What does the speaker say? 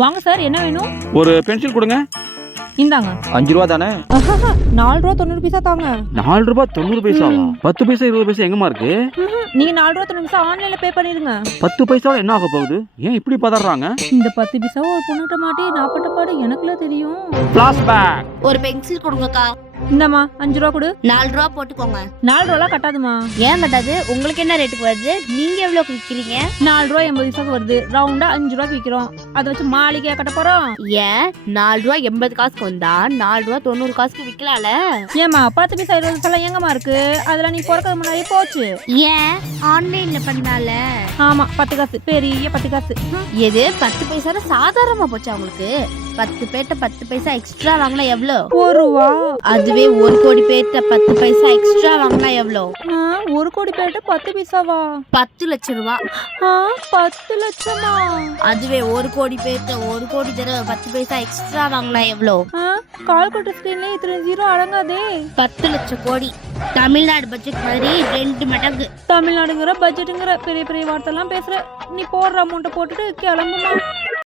வாங்க சார், என்ன வேணும்? ஒரு பென்சில் கொடுங்க. இந்தாங்க. 5 ரூபா தானே? 4 ரூபா 90 பைசா தாங்க. 4 ரூபா 90 பைசாவா? 10 பைசா 20 பைசா எங்கம்மா இருக்கு? நீங்க 4 ரூபா 90 பைசா ஆன்லைன்ல பே பண்ணிருங்க. 10 பைசாவில் என்ன ஆக போகுது? ஏன் இப்படி பதறாங்க? இந்த 10 பைசாவை ஒரு பொண்ணுகிட்ட மாட்டி நான் பட்ட பாடு எனக்குல தெரியும். ஃபிளாஷ்பேக். ஒரு பென்சில் கொடுங்கக்கா. இந்தம்மா 5 ரூபா கொடு. 4 ரூபா போட்டுக்கோங்க. 4 ரூபாலாம் கட்டாதுமா. ஏன் கட்டாது? உங்களுக்கு என்ன ரேட்டுக்கு வருது? நீங்க எவ்வளவு விக்கிறீங்க? 4 ரூபா 80 பைசாக்கு வருது. ரவுண்டா 5 ரூபாய்க்கு விக்கிறோம். அதை வச்சு மாளிகையா கட்ட போறோம். ஏன் 4 ரூபா 80 காசுக்கு வந்தா 4 ரூபா 90 காசுக்கு விக்கலாம்ல? ஏமா 10 பைசா 20 பைசா எங்கம்மா இருக்கு? அதெல்லாம் நீ பிறக்கிறது முன்னாடியே போச்சு. ஏன் ஆன்லைன்ல பண்ணால? ஆமா 10 காசு, பெரிய 10 காசு. எது 10 பைசா சாதாரணமா போச்சா உங்களுக்கு? 10 பேர்ட்ட 10 பைசா எக்ஸ்ட்ரா வாங்கினா எவ்வளோ? 1 ரூபா. அதுவே 1 கோடி பேர்ட்ட 10 பைசா எக்ஸ்ட்ரா வாங்கினா எவ்வளோ? 1 கோடி பேர்ட்ட 10 பைசாவா? 10 லட்சம் ரூபா. 10 லட்சமா? அதுவே 1 கோடி பேர்ட்ட 1 கோடி தடவை 10 பைசா எக்ஸ்ட்ரா வாங்கினா எவ்வளோ? கால்குலேட்டர் ஸ்கிரீன்ல இத்தனை ஜீரோ அடங்காதே. 10 லட்சம் கோடி. தமிழ்நாடு பட்ஜெட் மாதிரி 2 மடங்கு. தமிழ்நாடுங்கிற பட்ஜெட்டுங்கிற பெரிய பெரிய வார்த்தை எல்லாம் பேசுற. நீ போடுற அமௌண்ட்டை போட்டுட்டு கிளம்புமா.